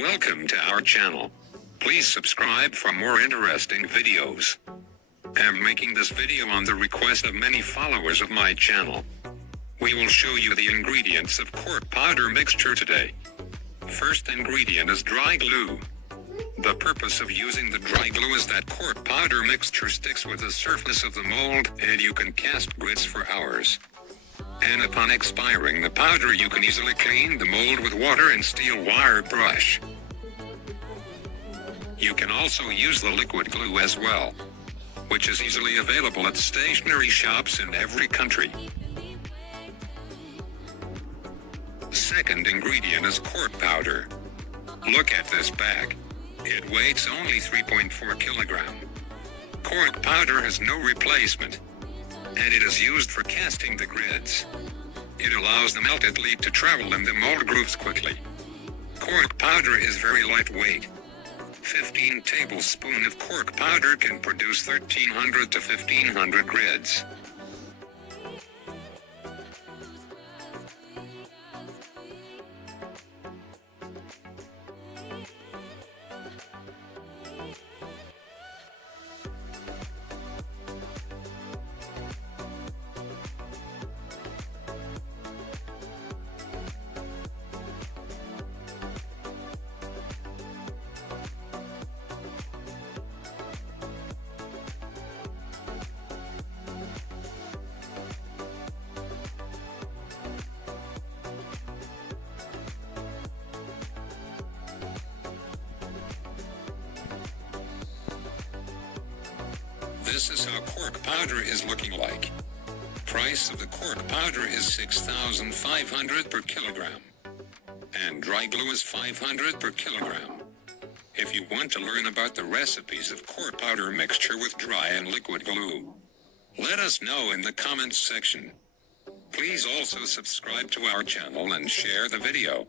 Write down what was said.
Welcome to our channel. Please subscribe for more interesting videos. I'm making this video on the request of many followers of my channel. We will show you the ingredients of cork powder mixture today. First ingredient is dry glue. The purpose of using the dry glue is that cork powder mixture sticks with the surface of the mold and you can cast grids for hours. And upon expiring the powder you can easily clean the mold with water and steel wire brush. You can also use the liquid glue as well, which is easily available at stationery shops in every country. Second ingredient is cork powder. Look at this bag. It weighs only 3.4 kilogram. Cork powder has no replacement, and it is used for casting the grids. It allows the melted lead to travel in the mold grooves quickly. Cork powder is very lightweight. 15 tablespoons of cork powder can produce 1,300 to 1,500 grids. This is how cork powder is looking like. Price of the cork powder is 6,500 per kilogram. And dry glue is 500 per kilogram. If you want to learn about the recipes of cork powder mixture with dry and liquid glue, let us know in the comments section. Please also subscribe to our channel and share the video.